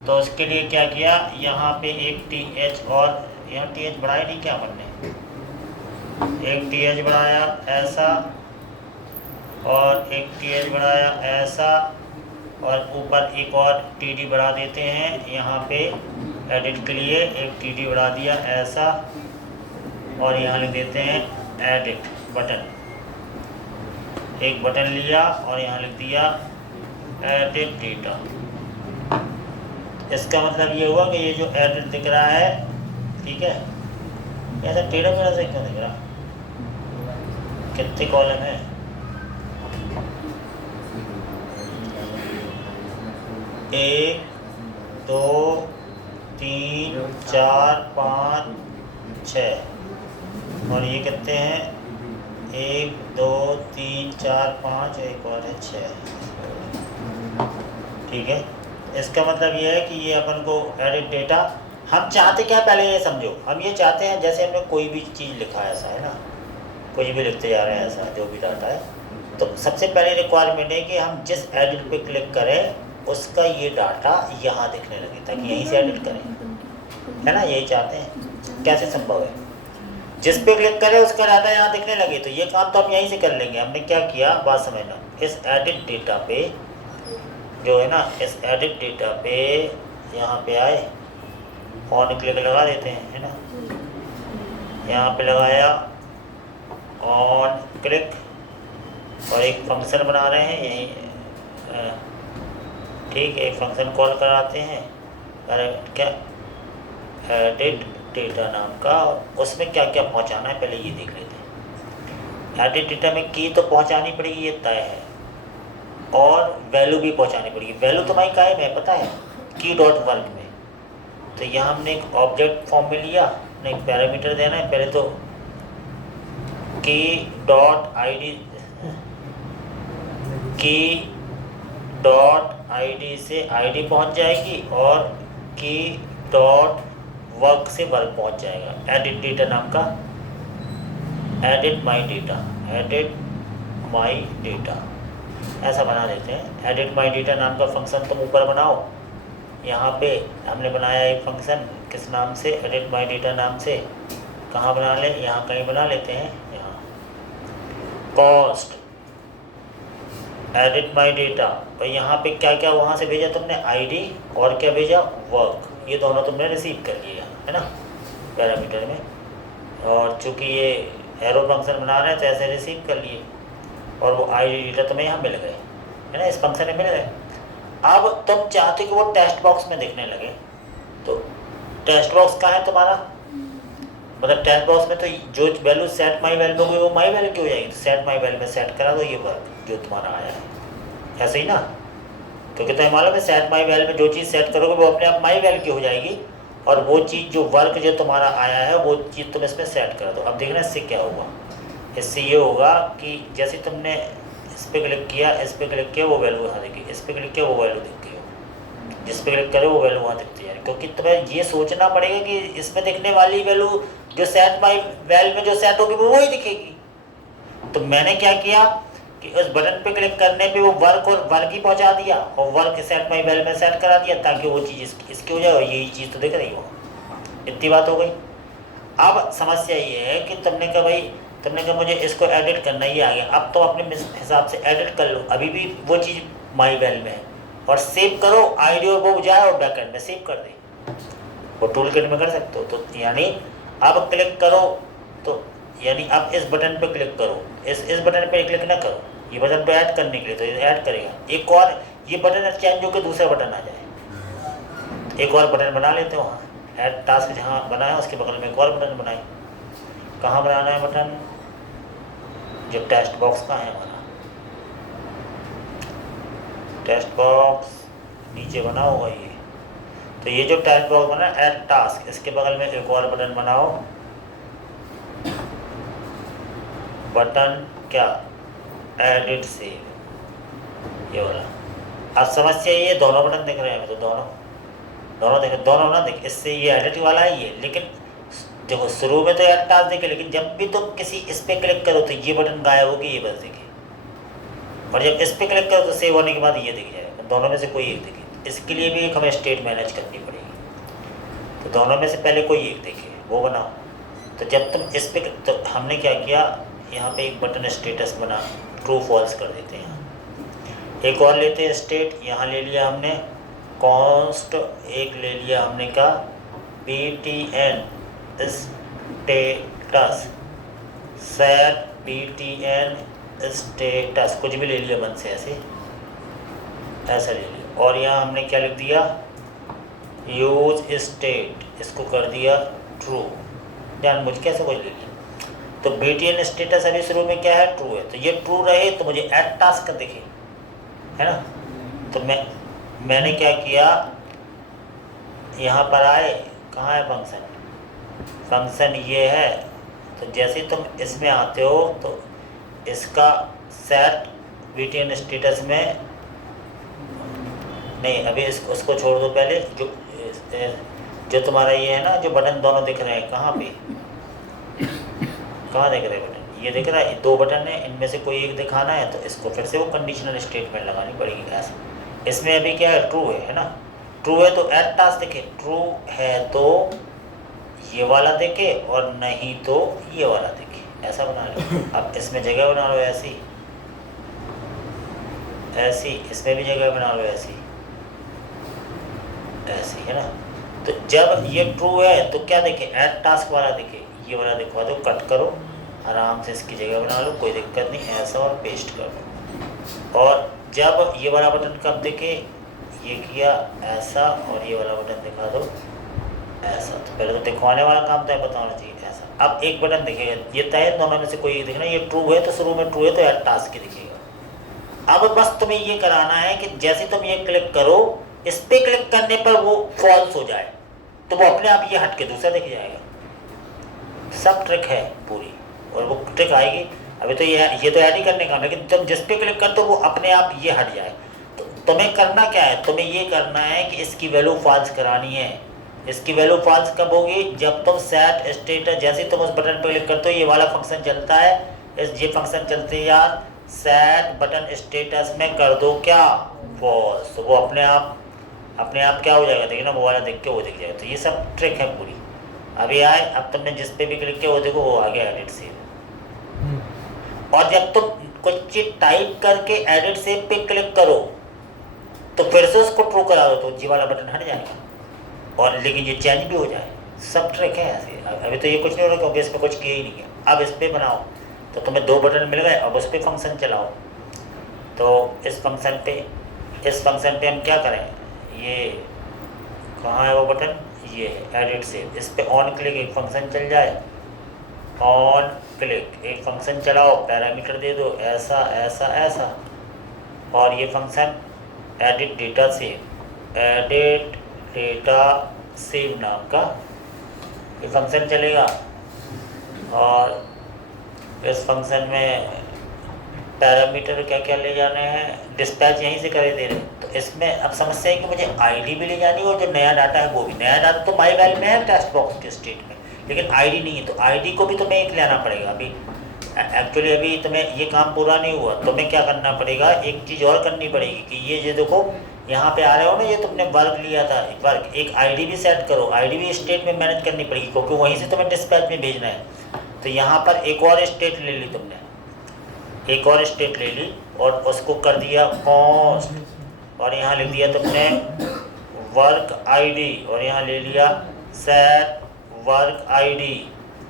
तो उसके लिए क्या किया, यहाँ पे एक टी एच, और यहाँ टी एच बढ़ाया नहीं क्या अपन ने, एक टी एच बढ़ाया ऐसा और एक टी एच बढ़ाया ऐसा, और ऊपर एक और टी डी बढ़ा देते हैं यहाँ पे एडिट के लिए, एक टी डी बढ़ा दिया ऐसा, और यहाँ लिख देते हैं एडिट बटन, एक बटन लिया और यहाँ लिख दिया एडिट डेटा। इसका मतलब ये हुआ कि ये जो एडिट दिख रहा है, ठीक है, ऐसा टेढ़ा मेढ़ा से क्यों दिख रहा, कितने कॉलम है, एक दो तीन चार पाँच छः, और ये कितने हैं, एक दो तीन चार पाँच, एक और है छः, ठीक है। इसका मतलब ये है कि ये अपन को एडिट डेटा, हम चाहते क्या पहले ये समझो, हम ये चाहते हैं जैसे हमने कोई भी चीज़ लिखा है ऐसा है ना, कुछ भी लिखते जा रहे हैं ऐसा जो भी डाटा है, तो सबसे पहले रिक्वायरमेंट है कि हम जिस एडिट पे क्लिक करें उसका ये डाटा यहाँ दिखने लगे, ताकि यहीं से एडिट करें, है ना, यही चाहते हैं। कैसे संभव है, जिस पे क्लिक करें उसका डाटा यहाँ दिखने लगे, तो ये काम तो हम यहीं से कर लेंगे। हमने क्या किया बात समझना, इस एडिट डेटा पे जो है ना, इस एडिट डेटा पे यहाँ पे आए, ऑन क्लिक लगा देते हैं, है ना, यहाँ पे लगाया ऑन क्लिक, और एक फंक्शन बना रहे हैं यही, ठीक है, एक फंक्शन कॉल कराते हैं, क्या एडिट डेटा नाम का, उसमें क्या क्या पहुँचाना है पहले ये देख लेते हैं। एडिट डेटा में की तो पहुँचानी पड़ेगी, ये तय है, और वैल्यू भी पहुंचानी पड़ेगी। वैल्यू तुम्हारी काय में पता है, की डॉट वर्क में, तो यहाँ हमने एक ऑब्जेक्ट फॉर्म में लिया, नहीं पैरामीटर देना है पहले, तो की डॉट आईडी, की डॉट आईडी से आईडी पहुंच जाएगी, और की डॉट वर्क से वर्क पहुंच जाएगा। एडिट डेटा नाम का, edit my data, edit my data ऐसा बना देते हैं। एडिट माई डेटा नाम का फंक्शन तुम ऊपर बनाओ, यहाँ पे हमने बनाया एक फंक्शन किस नाम से, एडिट माई डेटा नाम से, कहाँ बना ले, यहाँ कहीं बना लेते हैं, यहाँ कॉस्ट एडिट माई डेटा, तो यहाँ पे क्या क्या वहाँ से भेजा तुमने, आईडी और क्या भेजा, वर्क, ये दोनों तुमने रिसीव कर लिया, है ना, पैरामीटर में, और चूँकि ये एरो फंक्शन बना रहे हैं तो ऐसे रिसीव कर लिए, और वो आईडी डेटा तुम्हें यहाँ मिल गए, है ना, इस फंक्शन में मिल गए। अब तुम चाहते कि वो टेक्स्ट बॉक्स में दिखने लगे, तो टेक्स्ट बॉक्स कहाँ है तुम्हारा, मतलब टेक्स्ट बॉक्स में तो जो वैल्यू सेट माई वैल्यू होगी वो माई वैल्यू की हो जाएगी, तो सेट माई वैल्यू में सेट करा दो ये वर्क जो तुम्हारा आया है, ऐसे ही ना, क्योंकि तुम्हें मालूम है सेट माई वैल्यू में जो चीज़ सेट करोगे वो अपने आप माई वैल्यू की हो जाएगी, और वो चीज़ जो वर्क जो तुम्हारा आया है वो चीज़ तुम इसमें सेट कर दो। अब देखना इससे क्या होगा, इससे ये होगा कि जैसे तुमने इस पर क्लिक किया, इस पर क्लिक किया, वो वैल्यू यहाँ दिखी, इस पर क्लिक किया वो वैल्यू दिख गई, जिस पर क्लिक करो वो वैल्यू वहाँ दिखती है, क्योंकि तुम्हें ये सोचना पड़ेगा कि इसमें दिखने वाली वैल्यू जो सेट माई वैल्यू में जो सेट होगी वो वही दिखेगी। तो मैंने क्या किया कि उस बटन पे क्लिक करने पे वो वर्क और वर्क ही पहुँचा दिया, और वर्क सेट माई वैल्यू में सेट करा दिया, ताकि वो चीज़ इसकी हो जाए, और यही चीज़ तो दिख रही हो, इतनी बात हो गई। अब समस्या ये है कि तुमने कहा भाई, तुमने कहा मुझे इसको एडिट करना ही आ गया, अब तो अपने हिसाब से एडिट कर लो, अभी भी वो चीज़ माई वैल्यू में है, और सेव करो, आईडी और वो जाए और बैकएंड में सेव कर दे, वो टूल किट में कर सकते हो। तो यानी अब क्लिक करो, तो यानी अब इस बटन पे क्लिक करो, इस बटन पे क्लिक ना करो, ये बटन पे ऐड करने के लिए, तो ये ऐड करेगा, एक और ये बटन चेंज होकर दूसरा बटन आ जाए, एक और बटन बना लेते हो, वहाँ ऐड टास्क जहाँ बनाया उसके बगल में एक और बटन बनाए, कहाँ बनाना है बटन, जो टेक्स्ट बॉक्स का है हमारा, टेक्स्ट बॉक्स नीचे बना होगा ये, तो ये जो टेक्स्ट बॉक्स बना ऐड टास्क, इसके बगल में एक और बटन बनाओ, बटन क्या, एडिट सेव, ये वाला। अब समस्या ये दोनों बटन दिख रहे हैं, तो दोनों देख, दोनों ना देख, इससे ये एडिट वाला है ये, लेकिन देखो शुरू में तो ऐड टास्क देखे, लेकिन जब भी तुम किसी इस पे क्लिक करो तो ये बटन गायब होगी, ये बस दिखे, और जब इस पे क्लिक करो तो सेव होने के बाद ये दिख जाएगा, दोनों में से कोई एक दिखे। इसके लिए भी एक हमें स्टेट मैनेज करनी पड़ेगी। तो दोनों में से पहले कोई एक देखिए वो बनाओ। तो जब तुम इस पे, तो हमने क्या किया, यहाँ पे एक बटन स्टेटस बना, ट्रू फॉल्स कर देते हैं। एक और लेते हैं स्टेट, यहाँ ले लिया हमने कॉन्स्ट, एक ले लिया हमने का btn status, set btn status, कुछ भी ले लिया मन से ऐसा ले लिया। और यहाँ हमने क्या लिख दिया, यूज स्टेट, इसको कर दिया ट्रू, जान मुझ कैसे कुछ ले लिया। तो btn स्टेटस अभी शुरू में क्या है, ट्रू है, तो ये ट्रू रहे तो मुझे ऐड टास्क दिखे, है ना। तो मैंने क्या किया, यहाँ पर आए, कहाँ है फंक्शन, फंक्शन ये है। तो जैसे तुम इसमें आते हो तो इसका सेट btn स्टेटस में नहीं, अभी उसको छोड़ दो पहले। जो तुम्हारा ये है ना, जो बटन दोनों दिख रहे हैं, कहाँ पे, कहाँ दिख रहे हैं बटन, ये दिख रहा है, दो बटन है, इनमें से कोई एक दिखाना है, तो इसको फिर से वो कंडीशनल स्टेटमेंट लगानी पड़ेगी ऐसा। इसमें अभी क्या है, ट्रू है ना, ट्रू है तो ऐड टास्क दिखे, ट्रू है तो ये वाला दिखे और नहीं तो ये वाला दिखे, ऐसा बना लो। अब इसमें जगह बना लो ऐसी, इसमें भी जगह बना लो ऐसी, है ना। तो जब ये ट्रू है तो क्या दिखे, ऐड टास्क वाला दिखे, ये वाला दिखवा दो, कट करो, आराम से इसकी जगह बना लो, कोई दिक्कत नहीं, ऐसा और पेस्ट कर दो। और जब ये वाला बटन कब दिखे, ये किया ऐसा, और ये वाला बटन दिखा दो ऐसा। तो पहले तो दिखवाने वाला काम तो बताना चाहिए ऐसा। अब एक बटन दिखेगा, ये तय दोनों में से कोई एक दिखना, ये ट्रू है तो शुरू में ट्रू है तो ऐड टास्क ही दिखेगा। अब बस तुम्हें ये कराना है कि जैसे तुम ये क्लिक करो, इस पे क्लिक करने पर वो फॉल्स हो जाए, तो वो अपने आप ये हट के दूसरा दिख जाएगा। सब ट्रिक है पूरी, और वो ट्रिक आएगी। अभी तो ये तो ऐड ही करने का, लेकिन तुम जिस पे क्लिक करते हो वो अपने आप ये हट जाए। तो तुम्हें करना क्या है, तुम्हें ये करना है कि इसकी वैल्यू फॉल्स करानी है। इसकी वैल्यू फॉल्स कब होगी, जब तुम सेट स्टेटस, जैसे तुम उस बटन पे क्लिक करते हो ये वाला फंक्शन चलता है, ये फंक्शन चलते यार, सेट बटन स्टेटस में कर दो क्या, फॉल्स, तो वो अपने आप क्या हो जाएगा, देखिए ना, वो वाला देख के वो दिख जाएगा। तो ये सब ट्रिक है पूरी। अभी आए, अब तुमने जिस पे भी क्लिक किया वो देखो वो आ गया एडिट सेव। और जब तुम कुछ चीज टाइप करके एडिट सेव पे क्लिक करो तो फिर से उसको ट्रू करा दो तो जी वाला बटन हट जाएगा, और लेकिन ये चेंज भी हो जाए। सब ट्रिक है ऐसे। अभी तो ये कुछ नहीं हो रहा क्योंकि इसमें कुछ किया ही नहीं है। अब इस पर बनाओ तो तुम्हें दो बटन मिल गए, अब उस पर फंक्शन चलाओ। तो इस फंक्शन पे हम क्या करें, ये कहाँ है वो बटन, ये है एडिट सेव। इस पे ऑन क्लिक एक फंक्शन चल जाए, ऑन क्लिक एक फंक्शन चलाओ, पैरामीटर दे दो ऐसा ऐसा ऐसा, और ये फंक्शन एडिट डेटा सेव नाम का ये फंक्शन चलेगा। और इस फंक्शन में पैरामीटर क्या क्या ले जाने हैं, डिस्पैच यहीं से करे दे रहे। तो इसमें अब समस्या है कि मुझे आईडी भी ले जानी है, और जो नया डाटा है वो भी। नया डाटा तो माई वैल में है टेक्स्ट बॉक्स के स्टेट में, लेकिन आईडी नहीं है, तो आईडी को भी तुम्हें एक लाना पड़ेगा। अभी एक्चुअली अभी तुम्हें ये काम पूरा नहीं हुआ, तुम्हें क्या करना पड़ेगा, एक चीज़ और करनी पड़ेगी कि ये देखो यहाँ पे आ रहे हो ना, ये तुमने वर्क लिया था, वर्क, एक आईडी भी सेट करो, आईडी भी स्टेट में मैनेज करनी पड़ेगी क्योंकि वहीं से तुम्हें डिस्पैच में भेजना है। तो यहाँ पर एक और स्टेट ले ली तुमने, एक और स्टेट ले ली और उसको कर दिया कॉन्स्ट, और यहाँ लिख दिया तुमने वर्क आईडी, और यहाँ ले लिया सेट वर्क आईडी,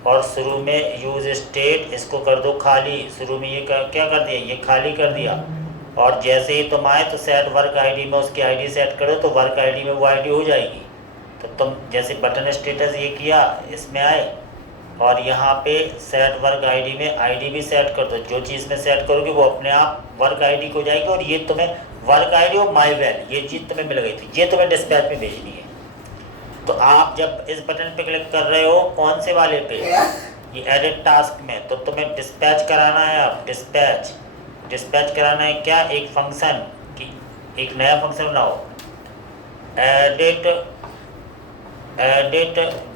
और शुरू में यूज स्टेट इसको कर दो खाली। शुरू में ये क्या कर दिया, ये खाली कर दिया, और जैसे ही तुम आए तो सेट वर्क आईडी में उसकी आईडी सेट करो, तो वर्क आईडी में वो आईडी हो जाएगी। तो तुम जैसे बटन स्टेटस ये किया, इसमें आए और यहाँ पे सेट वर्क आईडी में आईडी भी सेट कर दो। जो चीज़ में सेट करोगे वो अपने आप वर्क आईडी को जाएगी, और ये तुम्हें वर्क आईडी और माई वैल ये चीज़ तुम्हें मिल गई थी, ये तुम्हें डिस्पैच में भेजनी है। तो आप जब इस बटन पे क्लिक कर रहे हो, कौन से वाले पे, ये एडिट टास्क में, तो तुम्हें डिस्पैच कराना है। अब डिस्पैच कराना है क्या, एक फंक्शन की एक नया फंक्शन बनाओ, एडिट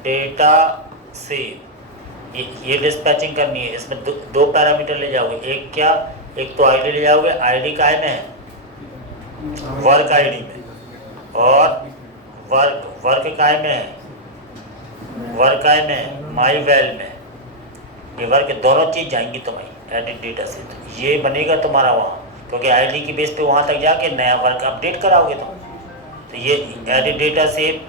डेटा सेव। ये डिस्पैचिंग करनी है। इसमें दो पैरामीटर ले जाओगे, एक क्या, एक तो आईडी ले जाओगे, आईडी का है में वर्क आईडी में, और वर्क, वर्क काय में है, वर्क काय में है, माई वेल में। ये वर्क दोनों चीज़ जाएंगी तुम्हारी एडिट डेटा से, तो ये बनेगा तुम्हारा वहाँ, क्योंकि आईडी की बेस पे वहाँ तक जाके नया वर्क अपडेट कराओगे तुम। तो ये edit data save,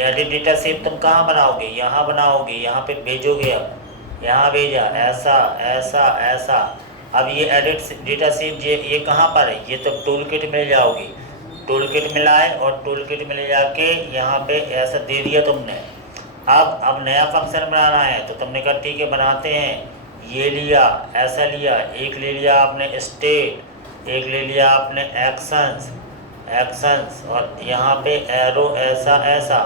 edit data save तुम कहाँ बनाओगे, यहाँ बनाओगे, यहाँ पे भेजोगे। अब यहाँ भेजा, ऐसा ऐसा ऐसा। अब ये एडिट डेटा सेव ये कहाँ पर है, ये तो टूल किट में जाओगे, टूल किट में लाए और टूल किट में ले जाके यहाँ पे ऐसा दे दिया तुमने। अब नया फंक्शन बनाना है तो तुमने कहा ठीक है बनाते हैं। ये लिया, ऐसा लिया, एक ले लिया आपने स्टेट, एक ले लिया आपने एक्शंस, एक्शंस, और यहाँ पे एरो ऐसा ऐसा।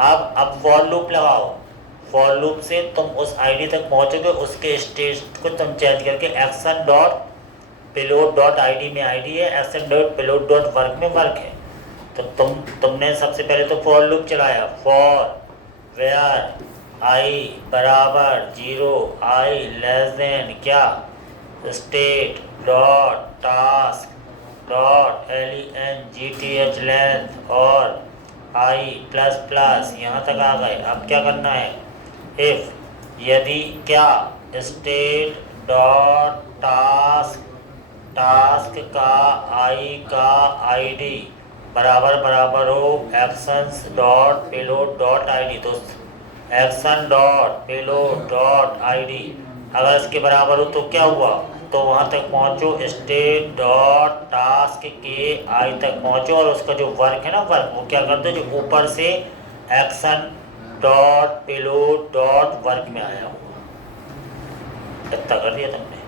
अब फॉर लूप लगाओ, फॉर लूप से तुम उस आईडी तक पहुँचोगे, उसके स्टेट को तुम चेंज करके action dot payload dot ID में आईडी है, action dot payload dot work में वर्क है। तो तुमने सबसे पहले तो फॉर लूप चलाया, फॉर वेयर आई बराबर 0, आई लेस देन क्या, state dot task dot LENGTH length और आई प्लस प्लस, यहाँ तक आ गए। अब क्या करना है, इफ यदि क्या स्टेट डॉट टास्क, टास्क का आई का आईडी बराबर बराबर हो actions dot payload dot ID. तो action dot payload dot ID अगर इसके बराबर हो तो क्या हुआ, तो वहाँ तक पहुँचो, स्टेट डॉट टास्क के आई तक पहुँचो और उसका जो वर्क है ना वर्क, वो क्या कर दो, जो ऊपर से action dot payload dot work में आया हुआ, इतना कर दिया तुमने,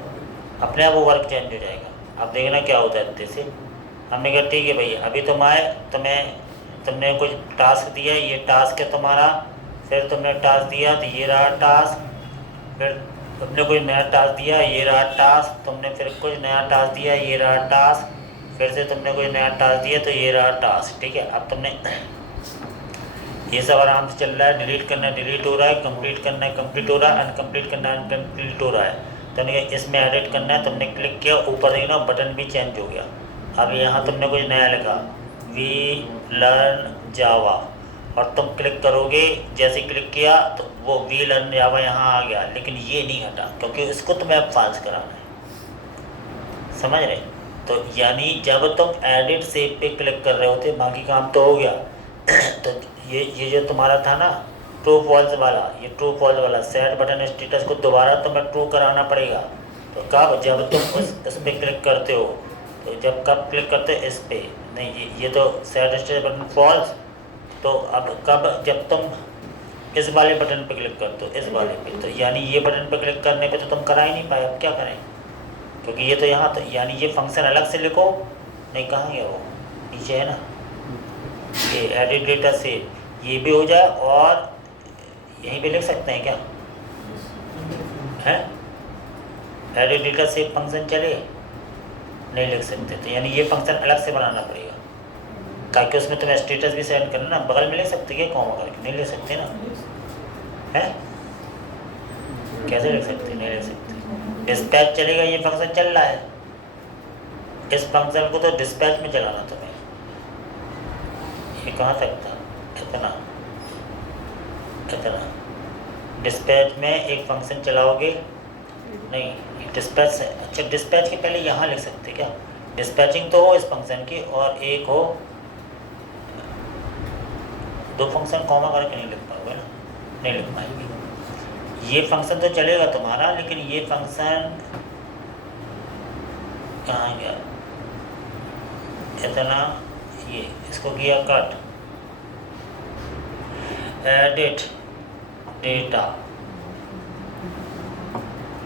अपने आप वो वर्क चेंज हो जाएगा। अब देखना क्या होता है इतने से। हमने कहा ठीक है भैया, अभी तुम आए, तुमने कुछ टास्क दिया, ये टास्क है तुम्हारा, फिर तुमने टास्क दिया तो ये रहा टास्क, फिर तुमने कोई नया टास्क दिया, ये रहा टास्क, तुमने फिर कुछ नया टास्क दिया, ये रहा टास्क, फिर से तुमने कोई नया टास्क दिया तो ये रहा टास्क। ठीक है, अब तुमने ये सब आराम से चल रहा है, डिलीट करना है डिलीट हो रहा है, कंप्लीट करना है कंप्लीट हो रहा है, अनकम्प्लीट करना है अनकम्प्लीट हो रहा है। तुमने इसमें एडिट करना है, तुमने क्लिक किया, ऊपर देखना बटन भी चेंज हो गया। अब यहाँ तुमने कुछ नया लिखा, वी लर्न जावा, और तुम क्लिक करोगे, जैसे क्लिक किया तो वो वी लर्न जावा यहाँ आ गया, लेकिन ये नहीं हटा क्योंकि इसको तुम्हें अब फाल्स कराना है, समझ रहे। तो यानी जब तुम एडिट सेव पे क्लिक कर रहे होते, बाकी काम तो हो गया तो ये जो तुम्हारा था ना ट्रू फॉल्स वाला, ये ट्रू फॉल्स वाला सेट बटन स्टेटस को दोबारा तुम्हें ट्रू कराना पड़ेगा। तो कब, जब तुम इस पर क्लिक करते हो, तो जब कब क्लिक करते हो इस पर, नहीं ये तो सेट स्टेटस बटन फॉल्स, तो अब कब, जब तुम इस वाले बटन पे क्लिक करते हो, इस वाले पे, तो यानी ये बटन पे क्लिक करने पे तो तुम करा ही नहीं पाए। अब क्या करें, क्योंकि ये तो यहाँ, तो यानी ये फंक्शन अलग से लिखो, नहीं कहाँ गया वो, नीचे है ना ये एडिट डेटा से, ये भी हो जाए और यहीं पे लिख सकते हैं क्या, है एडिट डेटा से फंक्शन चले, नहीं लिख सकते, तो यानी ये फंक्शन अलग से बनाना पड़ेगा, ताकि उसमें तुम्हें स्टेटस भी सेंड करना ना, बगल में लिख सकते क्या कॉमा करके, नहीं लिख सकते ना, है कैसे लिख सकते, नहीं लिख सकते। डिस्पैच चलेगा, ये फंक्शन चल रहा है, इस फंक्शन को तो डिस्पैच में चलाना तुम्हें। ये कहाँ तक था, इतना इतना डिस्पैच में एक फंक्शन चलाओगे, नहीं डिस्पैच से, अच्छा डिस्पैच के पहले यहाँ लिख सकते क्या, डिस्पैचिंग तो हो इस फंक्शन की, और एक हो, दो फंक्शन कॉमा करके नहीं लिख पाओगे ना, नहीं लिख पाएंगे। ये फंक्शन तो चलेगा तुम्हारा, लेकिन ये फंक्शन कहाँ गया, इतना, ये इसको किया कट, एडिट डेटा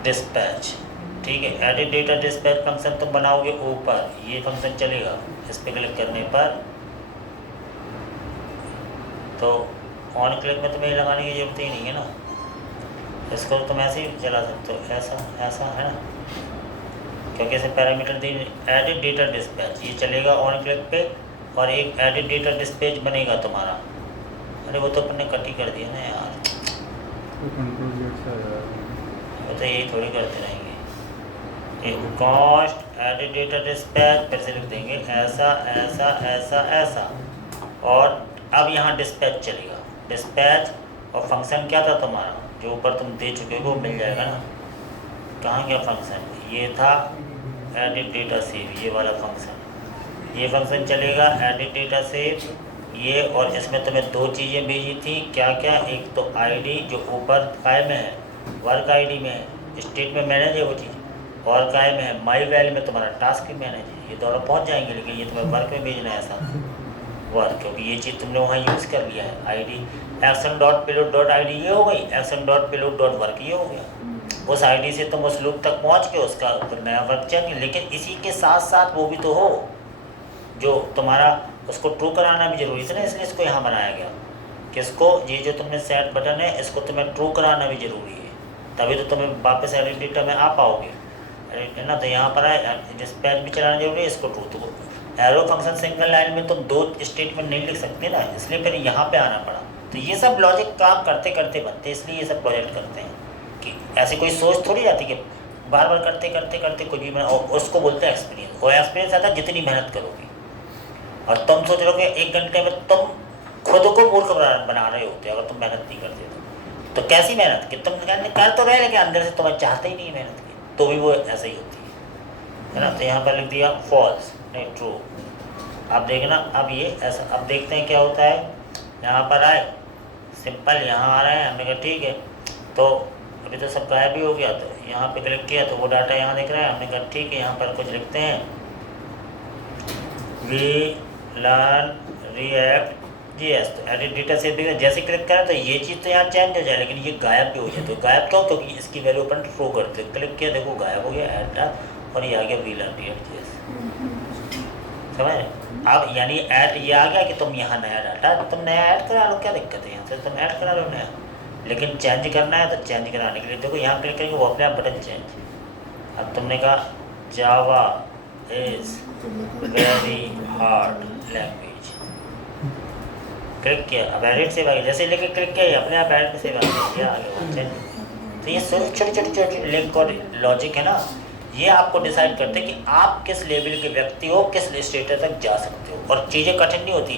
डिस्पैच, ठीक है, एडिट डेटा डिस्पैच फंक्शन तुम बनाओगे ऊपर, ये फंक्शन चलेगा, इस पर क्लिक करने पर, तो ऑन क्लिक में तुम्हें लगाने की जरूरत ही नहीं है ना, इसको तुम ऐसे ही चला सकते हो, ऐसा ऐसा है ना, क्योंकि इसे पैरामीटर दे, एडिट डेटा डिस्पैच ये चलेगा ऑन क्लिक पे, और एक एडिट डेटा डिस्पैच बनेगा तुम्हारा। अरे वो तो अपन ने कट ही कर दिया ना यार, वो तो यही थोड़ी करते रहेंगे। एक कॉस्ट एडिट डेटा डिस्पैच, फिर से लिख देंगे ऐसा ऐसा ऐसा ऐसा, और अब यहाँ डिस्पैच चलेगा। डिस्पैच और फंक्शन क्या था तुम्हारा, जो ऊपर तुम दे चुके हो मिल जाएगा ना। कहाँ गया फंक्शन, ये था एडिट डेटा सेव, ये वाला फंक्शन, ये फंक्शन चलेगा एडिट डेटा सेव ये। और इसमें तुम्हें दो चीज़ें भेजी थी, क्या क्या, एक तो आईडी जो ऊपर काय में है, वर्क आईडी में है, स्टेट में मैनेज है वो चीज़, और काय में है माई वैल में तुम्हारा टास्क मैनेज है। ये दोनों पहुंच जाएंगे, लेकिन ये तुम्हें वर्क में भेजना है ऐसा वर्क, क्योंकि ये चीज़ तुमने वहाँ यूज़ कर लिया है। ID action dot payload dot I D ये हो गई, action dot payload dot work ये हो गया। उस आईडी से तुम उस लूप तक पहुँच के उसका नया वर्क चाहिए, लेकिन इसी के साथ साथ वो भी तो हो जो तुम्हारा उसको ट्रू कराना भी जरूरी था ना, इसलिए इसको यहाँ बनाया गया। किसको, ये जो तुमने सेट बटन है इसको तुम्हें ट्रू कराना भी जरूरी है, तभी तो तुम्हें वापस एडिट डेटा में आ पाओगे, है ना। तो यहाँ पर है डिस्पैच भी चलाना जरूरी है, इसको ट्रू। तो एरो फंक्शन सिंगल लाइन में तुम दो स्टेटमेंट नहीं लिख सकते ना, इसलिए फिर यहाँ पे आना पड़ा। तो ये सब लॉजिक काम करते करते बनते, इसलिए ये सब प्रोजेक्ट करते हैं कि ऐसे कोई सोच थोड़ी जाती कि बार बार करते करते करते कुछ भी बना, और उसको बोलते हैं एक्सपीरियंस। और एक्सपीरियंस आता है जितनी मेहनत करोगे। और तुम सोच रहे हो कि 1 घंटे में तुम खुद को मूर्ख बना रहे होते अगर तुम मेहनत नहीं करते तो कैसी मेहनत कि तुम कर तो रहे, लेकिन अंदर से तुम्हें चाहते ही नहीं मेहनत की, तो भी वो ऐसे ही होती है ना। तो यहाँ पर लिख दिया फॉल्स, नहीं ट्रू। अब देखना, अब ये ऐसा, अब देखते हैं क्या होता है। यहाँ पर आए सिंपल, यहाँ आ रहा है, हमने कहा ठीक है। तो अभी तो सब गायब भी हो गया, तो यहाँ पे क्लिक किया तो वो डाटा यहाँ दिख रहा है। हमने कहा ठीक है, यहाँ पर कुछ लिखते हैं, वी लर्न रिएक्ट जीएस। तो एडिट डेटा सेव भी जैसे क्लिक करें तो ये चीज़ तो यहाँ चेंज हो जाए, लेकिन ये गायब भी हो जाए। तो गायब क्यों, क्योंकि इसकी वैल्यू अपन ट्रू करते, क्लिक किया देखो गायब हो गया एड, और ये आ गया वी लर्न रिएक्ट जीएस। समझ रहे? अब यानी ऐड ये आ गया कि तुम यहाँ नया डाटा तुम नया ऐड करा लो, क्या दिक्कत है, यहाँ से तुम ऐड करा लो नया। लेकिन चेंज करना है तो चेंज कराने के लिए देखो यहाँ क्लिक करेंगे, वो अपने आप बटन चेंज। अब तुमने कहा Java is very hard language, click किया, अब एडिट सेव आ गया। जैसे लेके क्लिक किया अपने आप एडिट सेव आ गया, तो ये छोटी छोटी छोटी लिंक और लॉजिक है ना, ये आपको डिसाइड करते हैं कि आप किस लेवल के व्यक्ति हो, किस स्टेटस तक जा सकते हो। और चीज़ें कठिन नहीं होती।